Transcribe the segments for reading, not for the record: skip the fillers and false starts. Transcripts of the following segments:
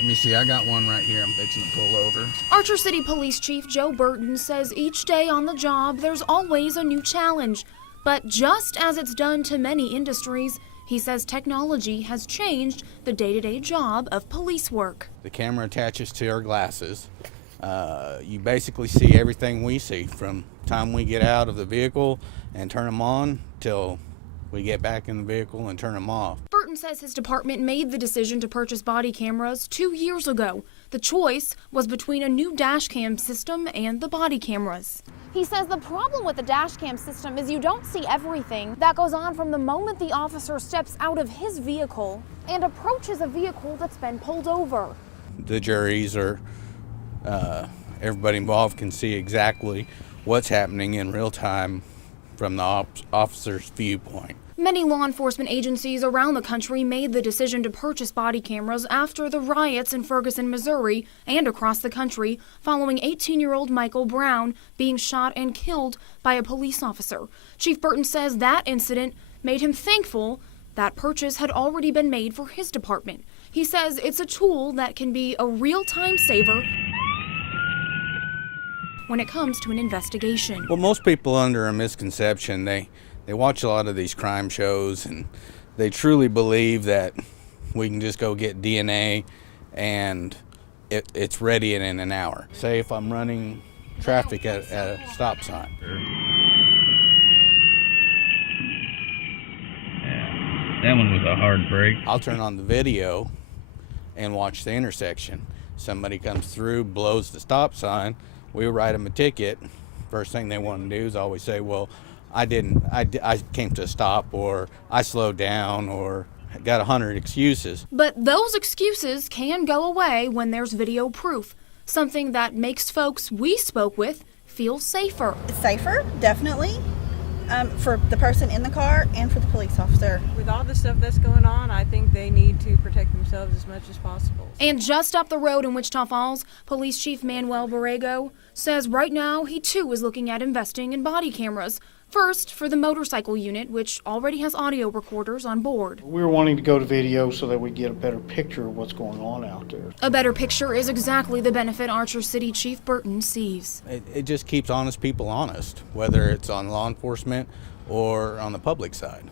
Let me see, I got one right here I'm fixing to pull over. Archer City Police Chief Joe Burton says each day on the job there's always a new challenge. But just as it's done to many industries, he says technology has changed the day-to-day job of police work. The camera attaches to our glasses. You basically see everything we see from time we get out of the vehicle and turn them on till we get back in the vehicle and turn them off. Burton says his department made the decision to purchase body cameras 2 years ago. The choice was between a new dash cam system and the body cameras. He says the problem with the dash cam system is you don't see everything that goes on from the moment the officer steps out of his vehicle and approaches a vehicle that's been pulled over. The juries or everybody involved can see exactly what's happening in real time from the officer's viewpoint. Many law enforcement agencies around the country made the decision to purchase body cameras after the riots in Ferguson, Missouri, and across the country following 18-year-old Michael Brown being shot and killed by a police officer. Chief Burton says that incident made him thankful that purchase had already been made for his department. He says it's a tool that can be a real time saver when it comes to an investigation. Well, most people under a misconception, they watch a lot of these crime shows and they truly believe that we can just go get DNA and it's ready in an hour. Say if I'm running traffic at a stop sign. Yeah, that one was a hard break. I'll turn on the video and watch the intersection. Somebody comes through, blows the stop sign, we write them a ticket. First thing they want to do is always say, well, I came to a stop, or I slowed down, or got 100 excuses. But those excuses can go away when there's video proof, something that makes folks we spoke with feel safer. It's safer, definitely, for the person in the car and for the police officer. With all the stuff that's going on, I think they need to protect themselves as much as possible. And just up the road in Wichita Falls, Police Chief Manuel Borrego says right now he too is looking at investing in body cameras. First, for the motorcycle unit, which already has audio recorders on board. We're wanting to go to video so that we get a better picture of what's going on out there. A better picture is exactly the benefit Archer City Chief Burton sees. It just keeps honest people honest, whether it's on law enforcement or on the public side.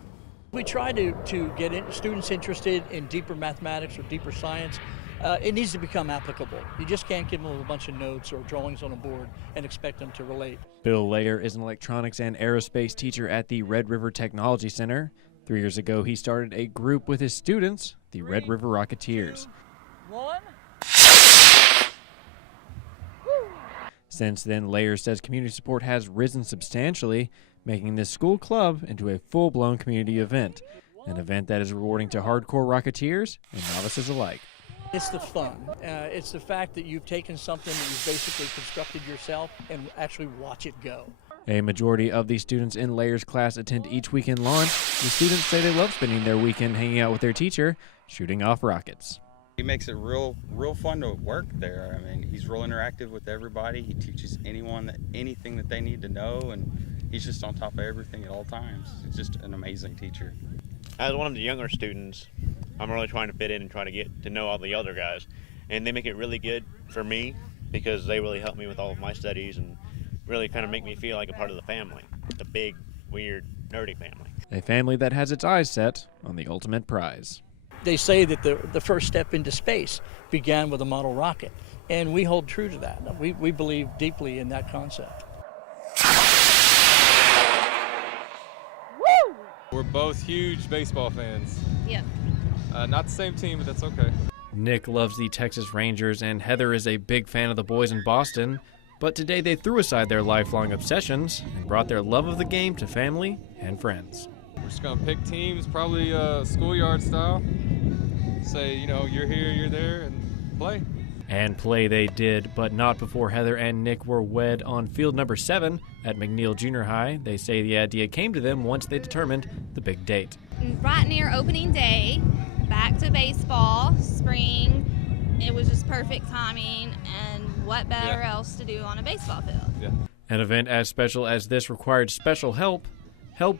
We try to get students interested in deeper mathematics or deeper science. It needs to become applicable. You just can't give them a bunch of notes or drawings on a board and expect them to relate. Bill Layer is an electronics and aerospace teacher at the Red River Technology Center. 3 years ago, he started a group with his students, the Red River Rocketeers. 1. Since then, Layer says community support has risen substantially, making this school club into a full-blown community event, an event that is rewarding to hardcore Rocketeers and novices alike. It's the fun. It's the fact that you've taken something that you've basically constructed yourself and actually watch it go. A majority of the students in Layer's class attend each weekend launch. The students say they love spending their weekend hanging out with their teacher, shooting off rockets. He makes it real fun to work there. I mean, he's real interactive with everybody. He teaches anyone anything that they need to know, and he's just on top of everything at all times. He's just an amazing teacher. As one of the younger students, I'm really trying to fit in and try to get to know all the other guys. And they make it really good for me because they really help me with all of my studies and really kind of make me feel like a part of the family, the big, weird, nerdy family. A family that has its eyes set on the ultimate prize. They say that the first step into space began with a model rocket, and we hold true to that. We believe deeply in that concept. We're both huge baseball fans. Yeah. Not the same team, but that's okay. Nick loves the Texas Rangers, and Heather is a big fan of the boys in Boston. But today they threw aside their lifelong obsessions and brought their love of the game to family and friends. We're just going to pick teams, probably schoolyard style. Say, you're here, you're there, and play. And play they did, but not before Heather and Nick were wed on field number 7 at McNeil Junior High. They say the idea came to them once they determined the big date. Right near opening day, back to baseball, spring. It was just perfect timing, and what better else to do on a baseball field? Yeah. An event as special as this required special help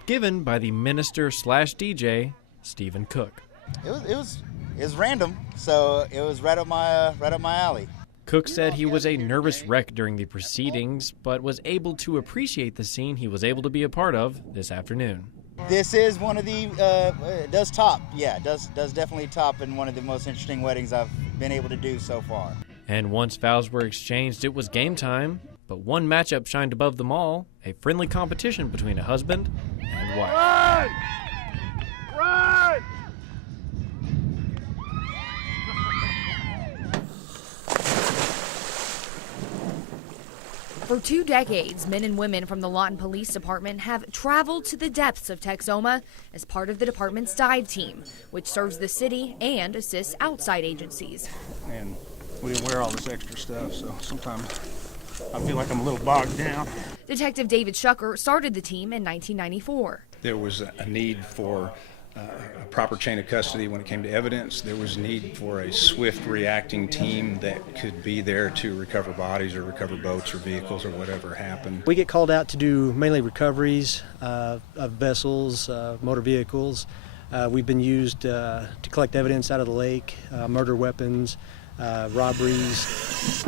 given by the minister/DJ, Stephen Cook. It was random, so it was right up my alley. Cook said he was a nervous wreck during the proceedings, but was able to appreciate the scene he was able to be a part of this afternoon. This is one of the, does definitely top in one of the most interesting weddings I've been able to do so far. And once vows were exchanged, it was game time. But one matchup shined above them all, a friendly competition between a husband and wife. Run! Run! For 2 decades, men and women from the Lawton Police Department have traveled to the depths of Texoma as part of the department's dive team, which serves the city and assists outside agencies. And we didn't wear all this extra stuff, so sometimes I feel like I'm a little bogged down. Detective David Shucker started the team in 1994. There was a need for a proper chain of custody when it came to evidence. There was need for a swift reacting team that could be there to recover bodies or recover boats or vehicles or whatever happened. We get called out to do mainly recoveries of vessels, motor vehicles. We've been used to collect evidence out of the lake, murder weapons, robberies.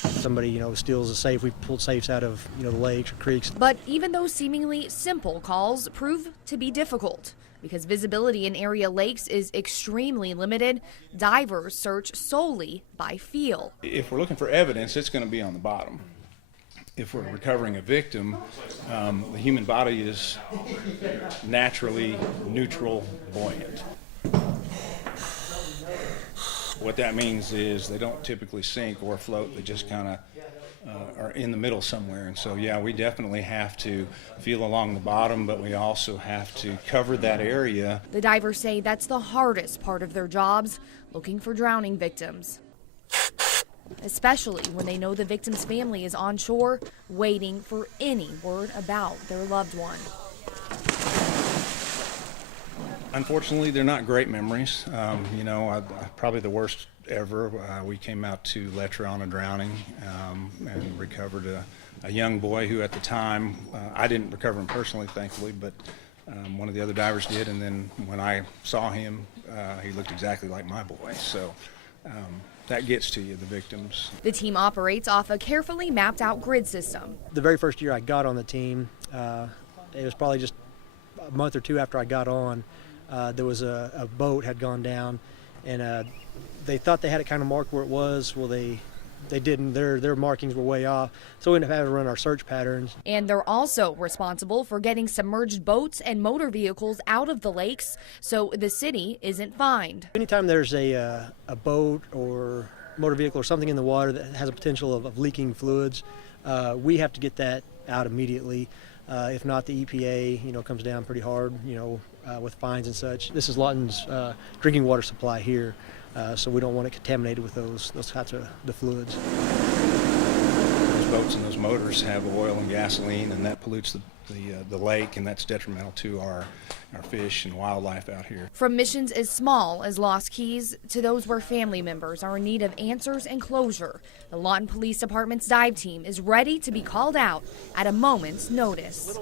Somebody, steals a safe. We pulled safes out of, the lakes or creeks. But even those seemingly simple calls prove to be difficult. Because visibility in area lakes is extremely limited, divers search solely by feel. If we're looking for evidence, it's going to be on the bottom. If we're recovering a victim, the human body is naturally neutral buoyant. What that means is they don't typically sink or float, they just kind of are in the middle somewhere. And so, yeah, we definitely have to feel along the bottom, but we also have to cover that area. The divers say that's the hardest part of their jobs, looking for drowning victims. Especially when they know the victim's family is on shore, waiting for any word about their loved one. Unfortunately, they're not great memories. Probably the worst ever. We came out to Letcher on a drowning and recovered a young boy who at the time, I didn't recover him personally, thankfully, but one of the other divers did. And then when I saw him, he looked exactly like my boy. So that gets to you, the victims. The team operates off a carefully mapped out grid system. The very first year I got on the team, it was probably just a month or two after I got on. There was a boat had gone down, and they thought they had it kind of marked where it was. Well, they didn't. Their markings were way off, so we ended up having to run our search patterns. And they're also responsible for getting submerged boats and motor vehicles out of the lakes so the city isn't fined. Anytime there's a boat or motor vehicle or something in the water that has a potential of leaking fluids, we have to get that out immediately. If not, the EPA, comes down pretty hard, with fines and such. This is Lawton's drinking water supply here, so we don't want it contaminated with those types of the fluids. Those boats and those motors have oil and gasoline, and that pollutes the lake, and that's detrimental to our fish and wildlife out here. From missions as small as lost keys to those where family members are in need of answers and closure, the Lawton Police Department's dive team is ready to be called out at a moment's notice.